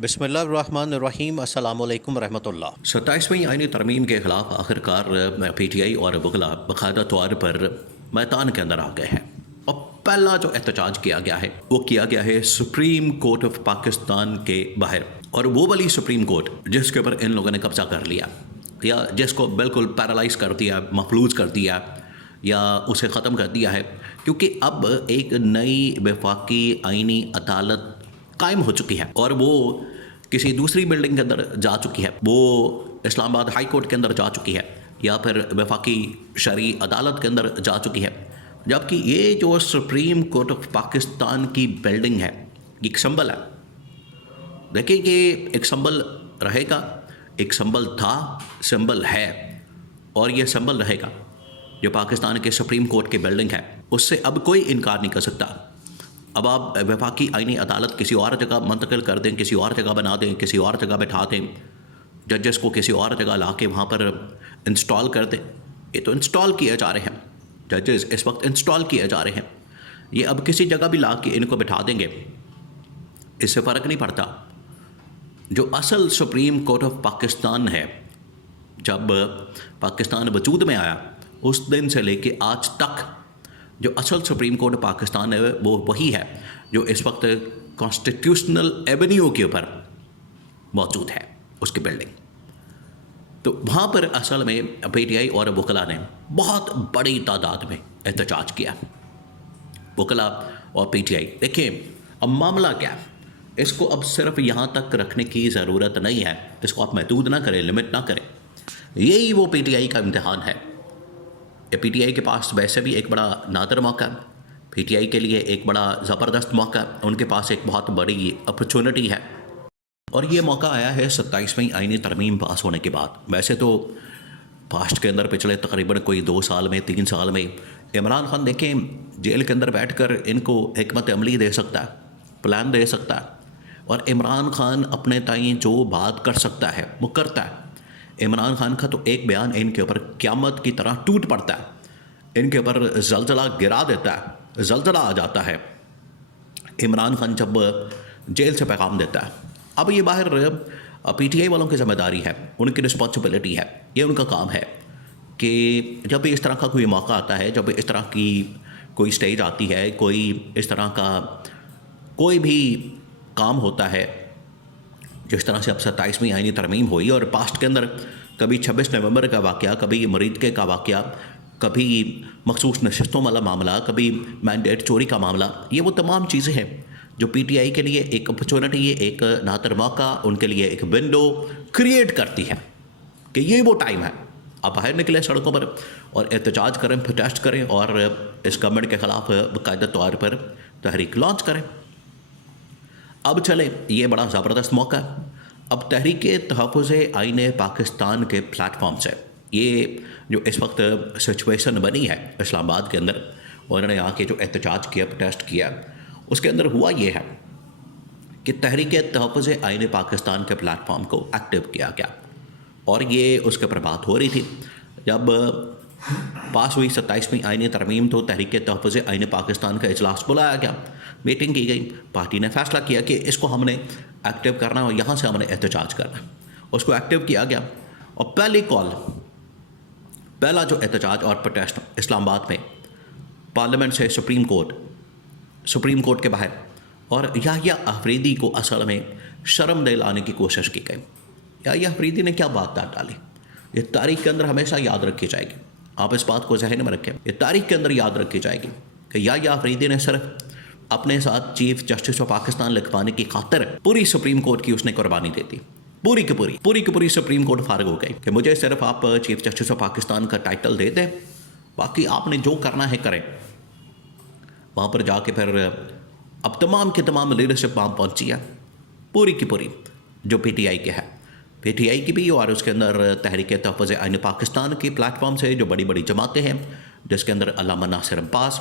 बिस्मिल्लाहिर्रहमानिर्रहीम अस्सलामुअलैकुम रहमतुल्लाह। 27वीं आईनी तरमीम के ख़िलाफ़ आखिरकार पीटीआई और वकला बाकायदा तौर पर मैदान के अंदर आ गए हैं और पहला जो एहतजाज किया गया है वो किया गया है सुप्रीम कोर्ट ऑफ पाकिस्तान के बाहर। और वो वाली सुप्रीम कोर्ट जिसके ऊपर इन लोगों ने कब्जा कर लिया या जिसको बिल्कुल पैरालाइज कर दिया, मफलूज कर दिया या उसे ख़त्म कर दिया है, क्योंकि अब एक नई वफाकी आईनी अदालत कायम हो चुकी है और वो किसी दूसरी बिल्डिंग के अंदर जा चुकी है। वो इस्लामाबाद हाई कोर्ट के अंदर जा चुकी है या फिर वफाकी शरई अदालत के अंदर जा चुकी है। जबकि ये जो सुप्रीम कोर्ट ऑफ पाकिस्तान की बिल्डिंग है एक संबल है। देखिए कि एक संबल रहेगा, एक संबल था, संबल है और ये संबल रहेगा। जो पाकिस्तान के सुप्रीम कोर्ट की बिल्डिंग है उससे अब कोई इनकार नहीं कर सकता। अब आप वफाकी आईनी अदालत किसी और जगह मुंतकिल कर दें, किसी और जगह बना दें, किसी और जगह बैठा दें, जजेस को किसी और जगह ला के वहाँ पर इंस्टॉल कर दें। ये तो इंस्टॉल किए जा रहे हैं, जजेस इस वक्त इंस्टॉल किए जा रहे हैं। ये अब किसी जगह भी ला के इनको बैठा देंगे, इससे फ़र्क नहीं पड़ता। जो असल सुप्रीम कोर्ट ऑफ पाकिस्तान है, जब पाकिस्तान वजूद में आया उस दिन से लेके आज तक जो असल सुप्रीम कोर्ट पाकिस्तान है वो वही है जो इस वक्त कॉन्स्टिट्यूशनल एवेन्यू के ऊपर मौजूद है, उसकी बिल्डिंग। तो वहाँ पर असल में पीटीआई और वकला ने बहुत बड़ी तादाद में एहतजाज किया। वकला और पीटीआई, देखिए अब मामला क्या है, इसको अब सिर्फ यहाँ तक रखने की ज़रूरत नहीं है, इसको आप महदूद ना करें, लिमिट ना करें। यही वो पीटीआई का इम्तिहान है। पीटीआई के पास वैसे भी एक बड़ा नादर मौका है, पीटीआई के लिए एक बड़ा ज़बरदस्त मौका है, उनके पास एक बहुत बड़ी अपॉर्चुनिटी है और ये मौका आया है 27वीं आईनी तरमीम पास होने के बाद। वैसे तो पास्ट के अंदर पिछले तकरीबन कोई 2 साल में, 3 साल में इमरान खान देखें जेल के अंदर बैठकर इनको हिकमत अमली दे सकता है, प्लान दे सकता है और इमरान खान अपने ताईं जो बात कर सकता है वो करता है। इमरान खान का तो एक बयान इनके ऊपर क़यामत की तरह टूट पड़ता है, इनके ऊपर जलजला गिरा देता है, जलजला आ जाता है इमरान खान जब जेल से पैगाम देता है। अब ये बाहर पीटीआई वालों की ज़िम्मेदारी है, उनकी रिस्पॉन्सिबिलिटी है, ये उनका काम है कि जब भी इस तरह का कोई मौका आता है, जब इस तरह की कोई स्टेज आती है, कोई इस तरह का कोई भी काम होता है, जिस तरह से अब 27वीं आईनी तरमीम हुई और पास्ट के अंदर कभी 26 नवंबर का वाक़या, कभी मरीदके का वाक़या, कभी मखसूस नशिस्तों वाला मामला, कभी मैंडेट चोरी का मामला, ये वो तमाम चीज़ें हैं जो पीटीआई के लिए एक अपॉर्चुनिटी, एक नातर मौका, उनके लिए एक विंडो क्रिएट करती है कि ये वो टाइम है, आप बाहर निकलें सड़कों पर और एहतजाज करें, प्रोटेस्ट करें और इस गवर्नमेंट के ख़िलाफ़ बाकायदा तौर पर तहरीक लॉन्च करें। अब चले, ये बड़ा ज़बरदस्त मौका है। अब तहरीक तहफ़्फ़ुज़ आईन पाकिस्तान के प्लेटफॉर्म से ये जो इस वक्त सिचुएशन बनी है इस्लामाबाद के अंदर, उन्होंने आके जो एहतजाज किया, प्रोटेस्ट किया, उसके अंदर हुआ ये है कि तहरीक तहफ़्फ़ुज़ आईन पाकिस्तान के प्लेटफॉर्म को एक्टिव किया गया और ये उसके ऊपर बात हो रही थी। जब पास हुई 27वीं आईनी तरमीम तो तहरीक तहफ़्फ़ुज़ आईन पाकिस्तान का इजलास बुलाया गया, मीटिंग की गई, पार्टी ने फ़ैसला किया कि इसको हमने एक्टिव करना और यहाँ से हमने एहतजाज करना। उसको एक्टिव किया गया और पहली कॉल, पहला जो एहतजाज और प्रोटेस्ट इस्लामाबाद में पार्लियामेंट से सुप्रीम कोर्ट के बाहर, और याहिया अफरीदी को असल में शर्म दिलाने की कोशिश की गई। याहिया अफरीदी ने क्या बात डाली, ये तारीख़ के अंदर हमेशा याद रखी जाएगी, आप इस बात को जहन में रखें, ये तारीख़ के अंदर याद रखी जाएगी कि याहिया अफरीदी ने सिर्फ अपने साथ चीफ जस्टिस ऑफ पाकिस्तान लिखवाने की खातिर पूरी सुप्रीम कोर्ट की उसने कुर्बानी दे दी। पूरी की पूरी सुप्रीम कोर्ट फारग हो गई कि मुझे सिर्फ आप चीफ जस्टिस ऑफ पाकिस्तान का टाइटल दे दें, बाकी आपने जो करना है करें। वहाँ पर जाके फिर अब तमाम के तमाम लीडरशिप वहाँ पहुँची है, पूरी की पूरी जो पीटीआई के है, पीटीआई की भी, और उसके अंदर तहरीक तहफ़्फ़ुज़ आईन पाकिस्तान की प्लेटफॉर्म से जो बड़ी बड़ी जमातें हैं, जिसके अंदर अल्लामा नासिर अब्बास,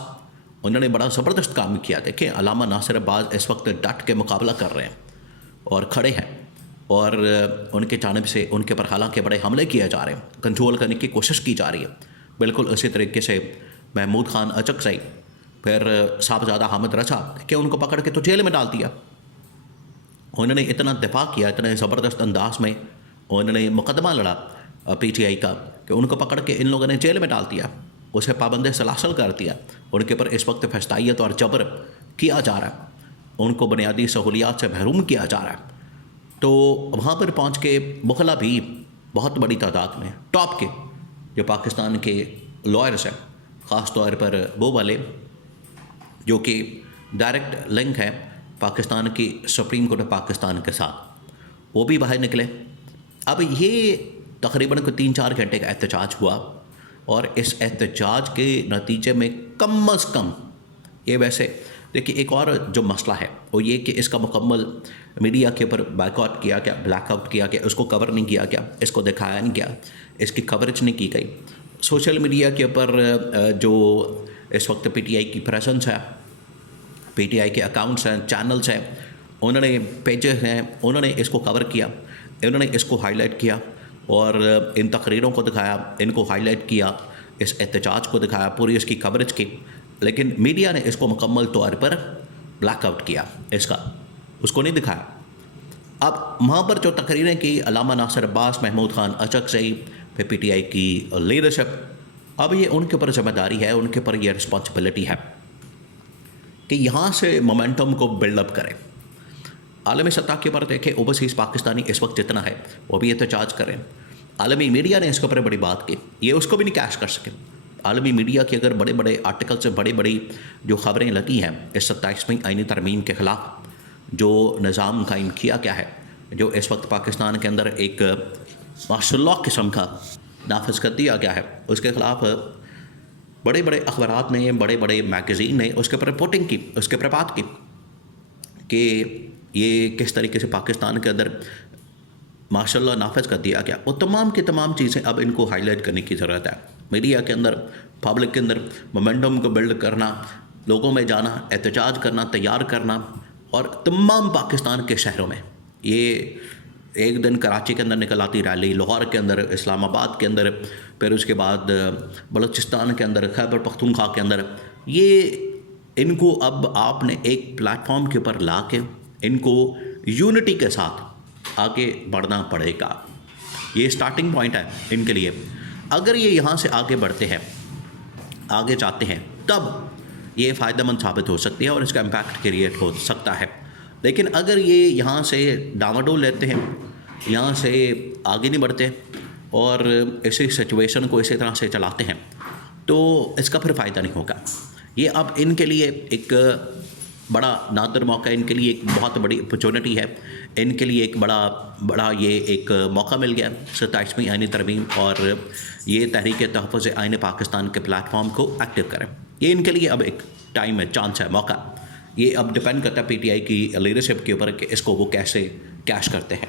उन्होंने बड़ा ज़बरदस्त काम किया। देखें अल्लामा नासिर अब्बास इस वक्त डट के मुकाबला कर रहे हैं और खड़े हैं और उनके जानिब से उनके पर हालांकि बड़े हमले किए जा रहे हैं, कंट्रोल करने की कोशिश की जा रही है। बिल्कुल उसी तरीके से महमूद खान अचकज़ई, फिर साहबजादा हामिद रजा, कि उनको पकड़ के तो जेल में डाल दिया। उन्होंने इतना दिफा किया, इतने ज़बरदस्त अंदाज में उन्होंने मुकदमा लड़ा पीटीआई का कि उनको पकड़ के इन लोगों ने जेल में डाल दिया, उसे पाबंद सलासल कर दिया। उनके ऊपर इस वक्त फस्तायत और जबर किया जा रहा है, उनको बुनियादी सहूलियात से महरूम किया जा रहा है। तो वहाँ पर पहुँच के वकला भी बहुत बड़ी तादाद में टॉप के जो पाकिस्तान के लॉयर्स हैं, ख़ास तौर पर वो वाले जो कि डायरेक्ट लिंक है पाकिस्तान की सुप्रीम कोर्ट ऑफ पाकिस्तान के साथ, वो भी बाहर निकले। अब ये तकरीबन को 3-4 घंटे का एहतजाज हुआ और इस एहतजाज के नतीजे में कम अज़ कम ये, वैसे देखिए एक और जो मसला है वो ये कि इसका मुकम्मल मीडिया के ऊपर बायकॉट किया गया, ब्लैकआउट किया गया, उसको कवर नहीं किया गया, इसको दिखाया नहीं गया, इसकी कवरेज नहीं की गई। सोशल मीडिया के ऊपर जो इस वक्त पीटीआई की प्रेजेंस है, पीटीआई के अकाउंट्स हैं, चैनल्स हैं, उन्होंने पेजेस हैं, उन्होंने इसको कवर किया, उन्होंने इसको हाईलाइट किया और इन तकरीरों को दिखाया, इनको हाईलाइट किया, इस एहतजाज को दिखाया, पूरी इसकी कवरेज की। लेकिन मीडिया ने इसको मुकम्मल तौर पर ब्लैकआउट किया, इसका उसको नहीं दिखाया। अब वहाँ पर जो तकरीरें की अल्लामा नासिर अब्बास, महमूद खान अचकज़ई, फिर पीटीआई की लीडरशिप, अब ये उनके ऊपर जिम्मेदारी है, उनके ऊपर ये रिस्पॉन्सिबिलिटी है कि यहाँ से मोमेंटम को बिल्डअप करें। आलमी सतह के ऊपर देखें, ओवरसीज़ पाकिस्तानी इस वक्त जितना है वो भी एहतजाज करें। आलमी मीडिया ने इसके ऊपर बड़ी बात की, ये उसको भी नहीं कैश कर सके। आलमी मीडिया की अगर बड़े बड़े आर्टिकल से बड़ी बड़ी जो ख़बरें लगी हैं इस 27वीं आईनी तरमीम के ख़िलाफ़, जो निज़ाम कायम किया गया है, जो इस वक्त पाकिस्तान के अंदर एक माशाल्लाह किस्म का नाफिज कर दिया गया है, उसके ख़िलाफ़ बड़े बड़े अखबारात ने, बड़े बड़े मैगज़ीन ने उसके ऊपर रिपोर्टिंग की, उसके ऊपर बात की कि ये किस तरीके से पाकिस्तान के अंदर माशाल्लाह नाफिज कर दिया गया। वो तमाम की तमाम चीज़ें अब इनको हाईलाइट करने की ज़रूरत है। मीडिया के अंदर, पब्लिक के अंदर मोमेंटम को बिल्ड करना, लोगों में जाना, एहतजाज करना, तैयार करना, और तमाम पाकिस्तान के शहरों में ये एक दिन कराची के अंदर निकल आती रैली, लाहौर के अंदर, इस्लामाबाद के अंदर, फिर उसके बाद बलूचिस्तान के अंदर, खैबर पख्तूनख्वा के अंदर, ये इनको अब आपने एक प्लेटफॉर्म के ऊपर ला के इनको यूनिटी के साथ आगे बढ़ना पड़ेगा। ये स्टार्टिंग पॉइंट है इनके लिए। अगर ये यहाँ से आगे बढ़ते हैं, आगे जाते हैं, तब ये फ़ायदेमंद साबित हो सकती है और इसका इम्पैक्ट क्रिएट हो सकता है। लेकिन अगर ये यहाँ से डामाडोल लेते हैं, यहाँ से आगे नहीं बढ़ते और इसी सिचुएशन को इसी तरह से चलाते हैं, तो इसका फिर फ़ायदा नहीं होगा। ये अब इनके लिए एक बड़ा नादर मौका, इनके लिए एक बहुत बड़ी अपॉर्चुनिटी है, इनके लिए एक बड़ा ये एक मौका मिल गया 27वीं आईनी तरमीम, और ये तहरीक तहफ़्फ़ुज़ आईन पाकिस्तान के प्लेटफॉर्म को एक्टिव करें। ये इनके लिए अब एक टाइम है, चांस है, मौका। ये अब डिपेंड करता है पीटीआई की लीडरशिप के ऊपर कि इसको वो कैसे कैश करते हैं।